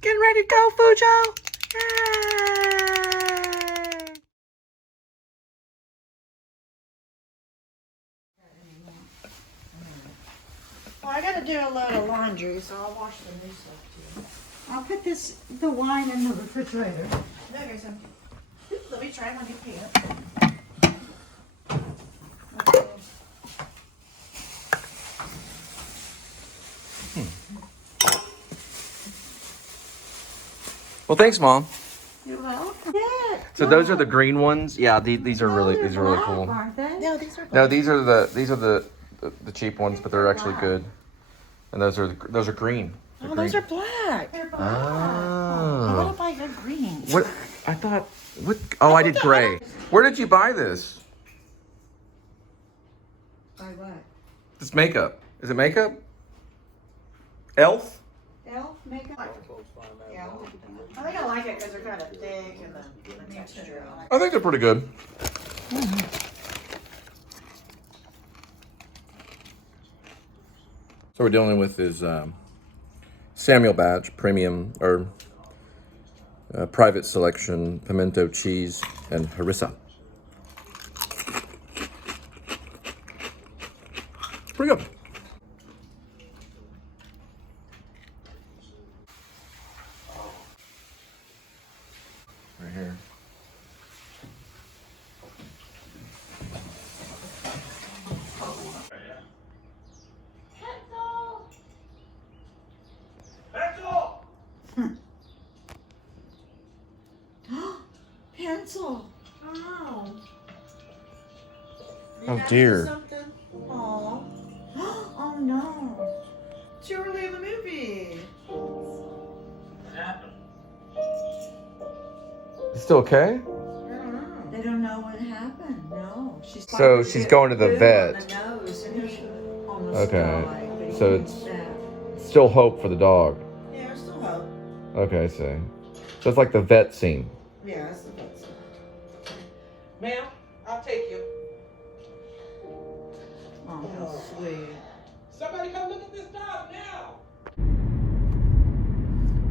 Getting ready to go, Fujo. Yay! Well, I gotta do a load of laundry, so I'll wash the new stuff too. I'll put the wine in the refrigerator. There's some. Let me try my new pants. Okay. Well, thanks, Mom. You're welcome. Yeah. So those are the green ones. Yeah, these are really cool. Aren't they? No, these are black. No, these are the cheap ones, but they're actually good. And those are green. They're Those green. are black. They're black. Oh. What if I got green? What? I thought. What? Oh, I did gray. Where did you buy this? By what? This makeup. Is it makeup? Elf? Elf makeup? Yeah. I think I like it because they're kind of thick and the texture. I think they're pretty good. So we're dealing with is Samuel batch premium or private selection pimento cheese and harissa. Pretty good. Right here. Pencil. Oh. Oh dear. Something? Oh. Oh no. It's early in the movie. It's still okay? They don't know what happened. No. So she's going to the vet. On the nose and he almost Okay. died, but he So didn't it's snap. still hope for the dog. Yeah, I still hope. Okay, I see. So it's like the vet scene. Yeah, I still hope so. Ma'am, I'll take you. Oh, how sweet. Somebody come look at this dog now.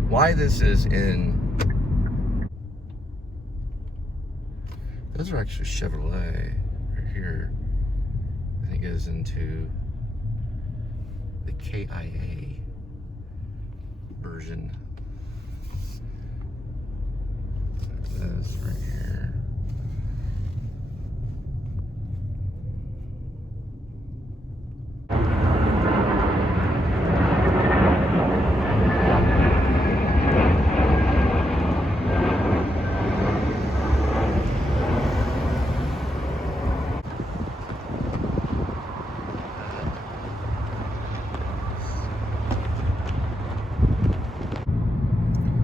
Why this is in... Those are actually Chevrolet right here. I think it goes into the KIA version. This right here.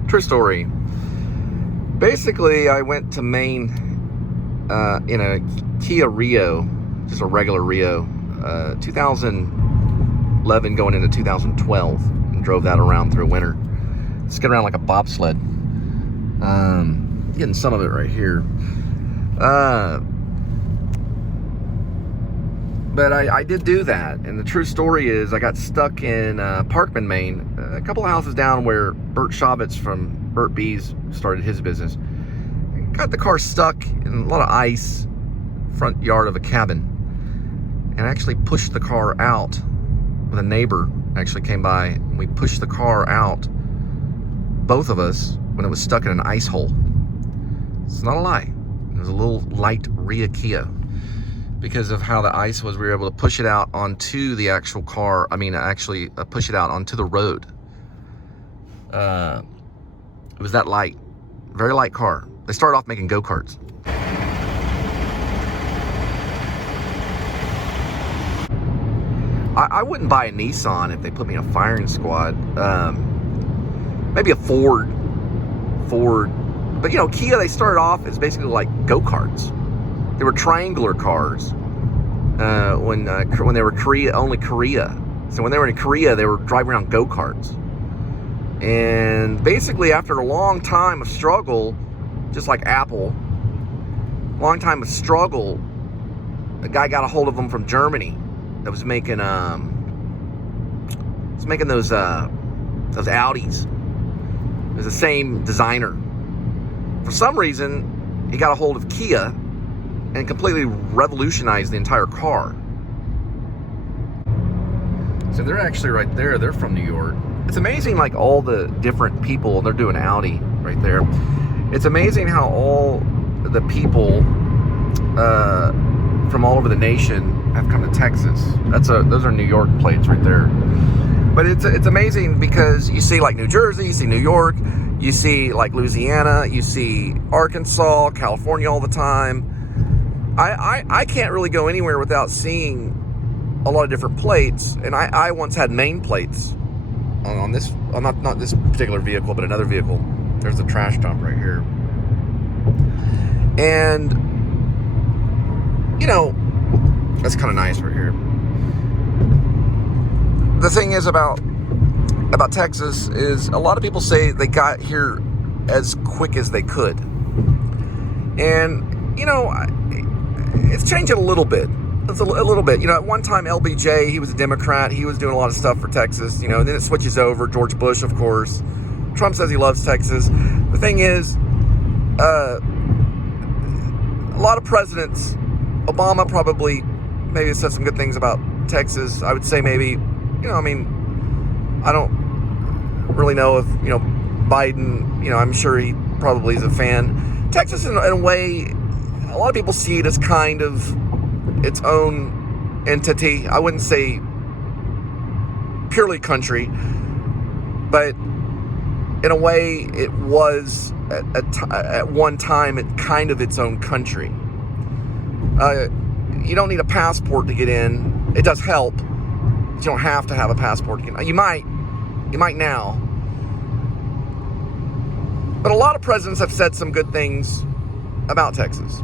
True story. Basically, I went to Maine in a Kia Rio, just a regular Rio, 2011 going into 2012, and drove that around through winter. Just get around like a bobsled. Getting some of it right here. But I did do that, and the true story is I got stuck in Parkman, Maine, a couple of houses down where Bert Shavitz from Bert Bees started his business. Got the car stuck in a lot of ice, front yard of a cabin, and I actually pushed the car out with a neighbor. Actually came by, and we pushed the car out, both of us, when it was stuck in an ice hole. It's not a lie. It was a little light Ria Kia. Because of how the ice was, we were able to push it out onto the actual car. I mean, actually push it out onto the road. It was that light. Very light car. They started off making go-karts. I wouldn't buy a Nissan if they put me in a firing squad. Maybe a Ford. But you know, Kia, they started off as basically like go-karts. They were triangular cars when they were only Korea. So when they were in Korea, they were driving around go-karts. And basically, after a long time of struggle, just like Apple, long time of struggle, a guy got a hold of them from Germany that was making those Audis. is the same designer. For some reason, he got a hold of Kia and completely revolutionized the entire car. So they're actually right there. They're from New York. It's amazing, like all the different people. They're doing Audi right there. It's amazing how all the people from all over the nation have come to Texas. Those are New York plates right there. But it's amazing because you see like New Jersey, you see New York, you see like Louisiana, you see Arkansas, California all the time. I can't really go anywhere without seeing a lot of different plates, and I once had Maine plates on this, not this particular vehicle, but another vehicle. There's a trash dump right here. And, you know, that's kind of nice right here. The thing is about Texas is a lot of people say they got here as quick as they could. And, you know, it's changing a little bit. It's a little bit. You know, at one time, LBJ, he was a Democrat. He was doing a lot of stuff for Texas, you know, and then it switches over. George Bush, of course. Trump says he loves Texas. The thing is, a lot of presidents, Obama probably maybe said some good things about Texas. I would say maybe, you know, I mean, I don't really know if, you know, Biden, you know, I'm sure he probably is a fan. Texas, in a way, a lot of people see it as kind of its own entity. I wouldn't say purely country, but in a way it was at one time kind of its own country. You don't need a passport to get in. It does help. You don't have to have a passport to get in. You might now. But a lot of presidents have said some good things about Texas.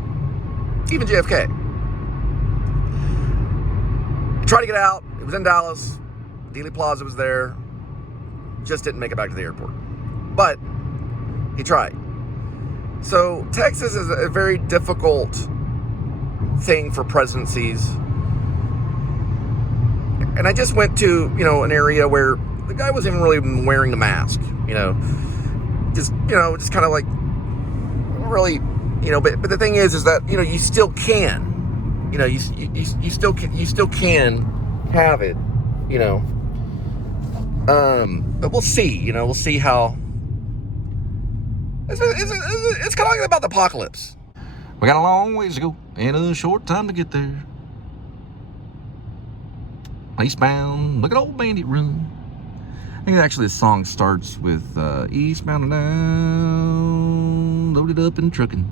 Even JFK. He tried to get out. It was in Dallas. Dealey Plaza was there. Just didn't make it back to the airport. But he tried. So Texas is a very difficult thing for presidencies. And I just went to, you know, an area where the guy wasn't even really wearing the mask, you know. Just kind of like really, you know, but the thing is that, you know, you still can. You know, you still can have it, you know. But we'll see, you know, we'll see how. It's kind of like about the apocalypse. We got a long ways to go and a short time to get there. Eastbound, look at old Bandit Run. I think actually the song starts with eastbound and down, loaded up and trucking.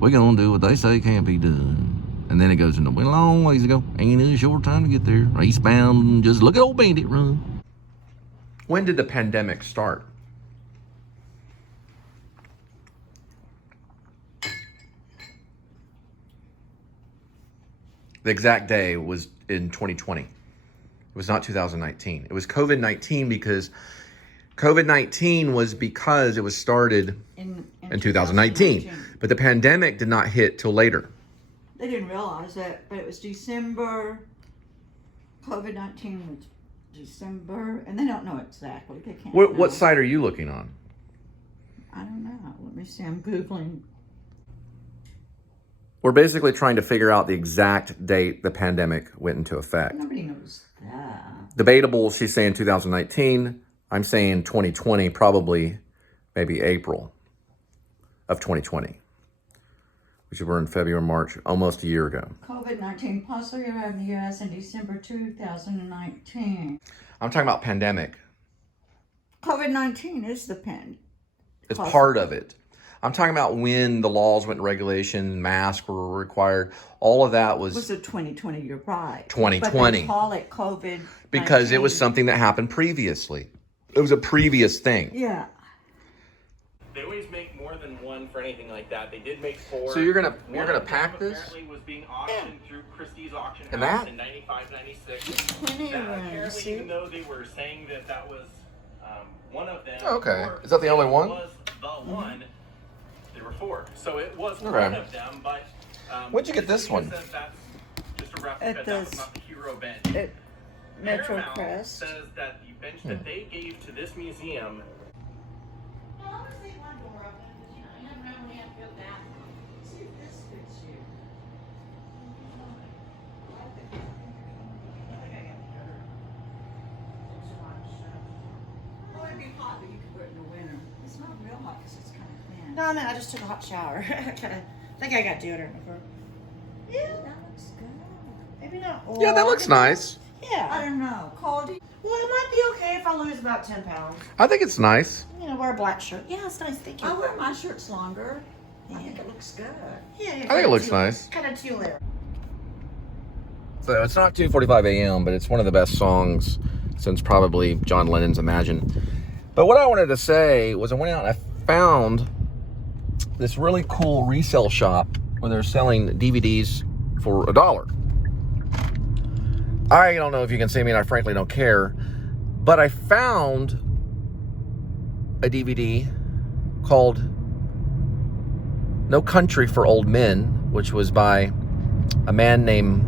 We're gonna do what they say can't be done. And then it goes into a long ways to go, ain't a short time to get there. Eastbound, just look at old Bandit Run. When did the pandemic start? The exact day was in 2020. It was not 2019. It was COVID-19 because COVID-19 was because it was started in 2019. But the pandemic did not hit till later. They didn't realize that, but it was December. COVID-19 was December, and they don't know exactly. They can't know. What site are you looking on? I don't know. Let me see. I'm Googling. We're basically trying to figure out the exact date the pandemic went into effect. Nobody knows that. Debatable, she's saying 2019. I'm saying 2020, probably maybe April of 2020, which were in February, March, almost a year ago. COVID-19 possibly arrived in the U.S. in December 2019. I'm talking about pandemic. COVID-19 is the It's part of it. I'm talking about when the laws went into regulation, masks were required. All of that was it 2020, you're right. 2020. But they call it COVID-19. Because it was something that happened previously. It was a previous thing. Yeah. They always make more than one for anything like that. They did make 4. So you're gonna pack them this? Apparently was being auctioned through Christie's auction And house that? in 95, 96. Plenty That of room, apparently, see? even though they were saying that was one of them. Okay. or Is that the only one? Was the one. There were 4, so it was Okay. one of them. But Where'd you get this one? Says that's just a replica. At That was the- not the hero bench. Metro Paramount Crest. says that the bench that they gave to this museum always leave one door open, because you never know when you have to go down. See if this fits you. I think I got it. Well, it'd be hot, but you could wear it in the winter. It's not real hot because it's kind of thin. No, I just took a hot shower. I think I got deodorant before. Yeah, That looks good. maybe not. Yeah, that looks nice. I Yeah. don't know. Caldy. Well, it might be okay if I lose about 10 pounds. I think it's nice. Wear a black shirt. Yeah, it's nice. Thank you. I wear my shirts longer. I think it looks good. Yeah, I think it looks nice. Kind of teal there. So it's not 2:45 a.m., but it's one of the best songs since probably John Lennon's Imagine. But what I wanted to say was I went out and I found this really cool resale shop where they're selling DVDs for $1. I don't know if you can see me, and I frankly don't care, but I found a DVD called No Country for Old Men, which was by a man named,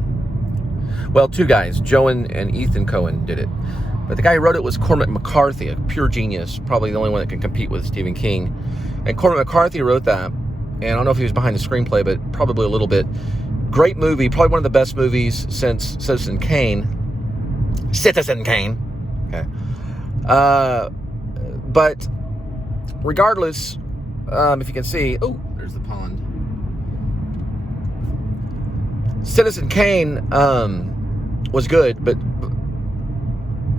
well, two guys, Joe and Ethan Cohen did it. But the guy who wrote it was Cormac McCarthy, a pure genius, probably the only one that can compete with Stephen King. And Cormac McCarthy wrote that, and I don't know if he was behind the screenplay, but probably a little bit. Great movie, probably one of the best movies since Citizen Kane. Citizen Kane. Okay. But regardless, if you can see, oh, there's the pond. Citizen Kane was good, but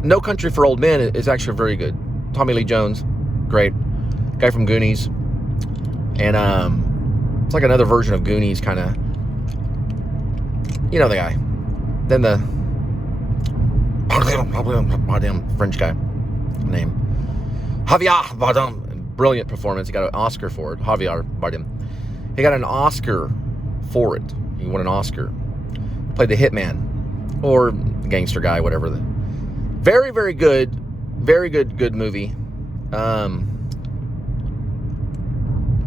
No Country for Old Men is actually very good. Tommy Lee Jones, great. Guy from Goonies. And it's like another version of Goonies, kind of. You know the guy. Then the French guy name. Javier Bardem. Brilliant performance. He got an Oscar for it. Javier Bardem. He got an Oscar for it. He won an Oscar. Played the hitman. Or the gangster guy, whatever. Very, very good. Very good movie.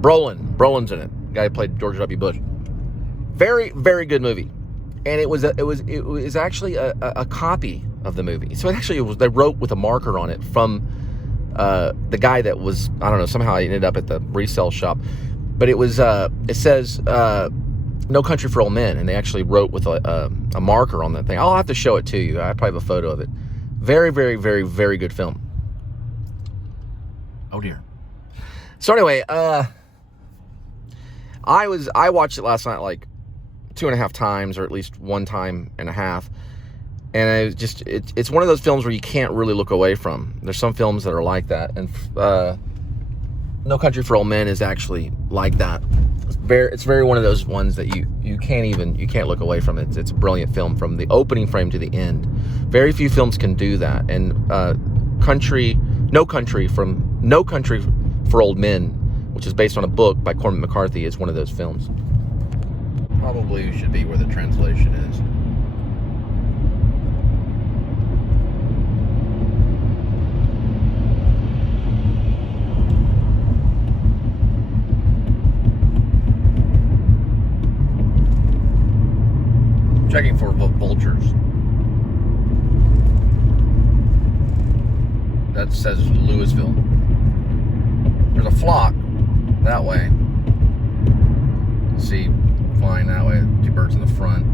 Brolin's in it. The guy who played George W. Bush. Very, very good movie. And it was actually a copy of the movie. So they wrote with a marker on it from the guy that was, I don't know, somehow I ended up at the resale shop. But it was it says No Country for Old Men, and they actually wrote with a marker on that thing. I'll have to show it to you. I probably have a photo of it. Very, very, very, very good film. Oh dear. So anyway, I watched it last night like 2.5 times, or at least 1.5 times, and it's one of those films where you can't really look away from. There's some films that are like that, and No Country for Old Men is actually like that. It's very one of those ones that you can't look away from it. It's a brilliant film from the opening frame to the end. Very few films can do that, and No Country for Old Men, which is based on a book by Cormac McCarthy, is one of those films. Probably should be where the translation is. Checking for vultures. That says Louisville. There's a flock that way. See, flying that way. 2 birds in the front.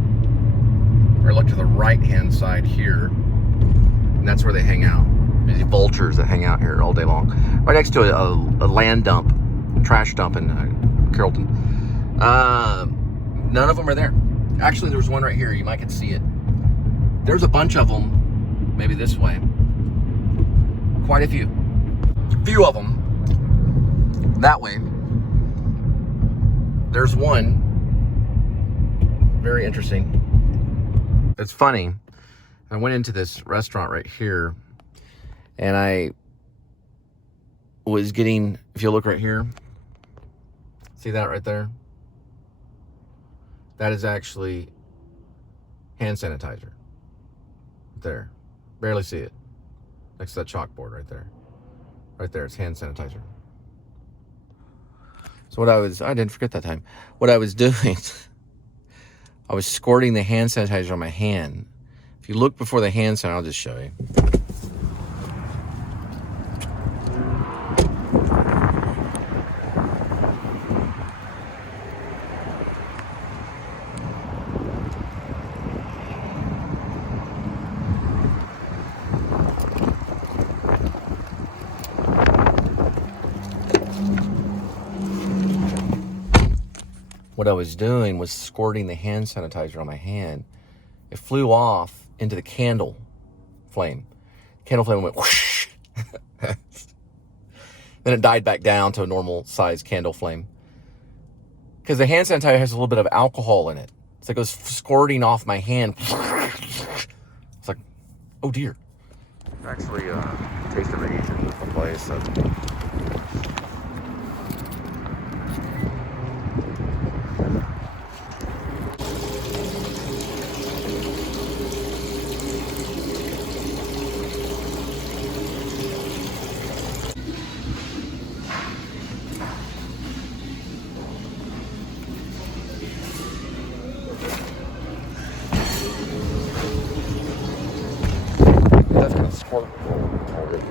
Or look to the right-hand side here, and that's where they hang out. These vultures that hang out here all day long. Right next to a land dump, a trash dump in Carrollton. None of them are there. Actually, there was one right here. You might can see it. There's a bunch of them, maybe this way. Quite a few. A few of them that way. There's one. Very interesting. It's funny. I went into this restaurant right here, and I was getting, if you look right here, see that right there? That is actually hand sanitizer. There. Barely see it. Next to that chalkboard right there. Right there, it's hand sanitizer. So I didn't forget that time. What I was doing, I was squirting the hand sanitizer on my hand. If you look before the hand sanitizer, I'll just show you. what I was doing was squirting the hand sanitizer on my hand. It flew off into the candle flame. Candle flame went whoosh. Then it died back down to a normal size candle flame. Because the hand sanitizer has a little bit of alcohol in it. So it goes squirting off my hand. It's like, oh dear. Actually, taste of Asian place. So. That's gonna squirt already.